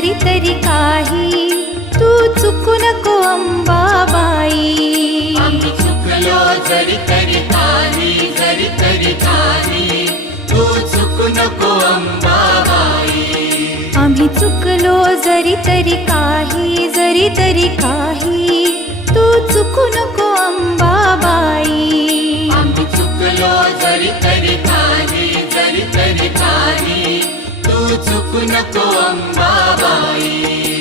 जरी तरी काही, तू चुकू नको अंबाबाई. आम्ही चुकलो जरी तरी काही, जरी तरी काही, तू चुकू नको अंबाबाई. आम्ही चुकलो जरी तरी काही, जरी तरी काही, तू चुकू नको अंबाबाई. आम्ही चुकलो जरी तरी काही, जरी तरी काही, तू चुकू नको अंबाबाई.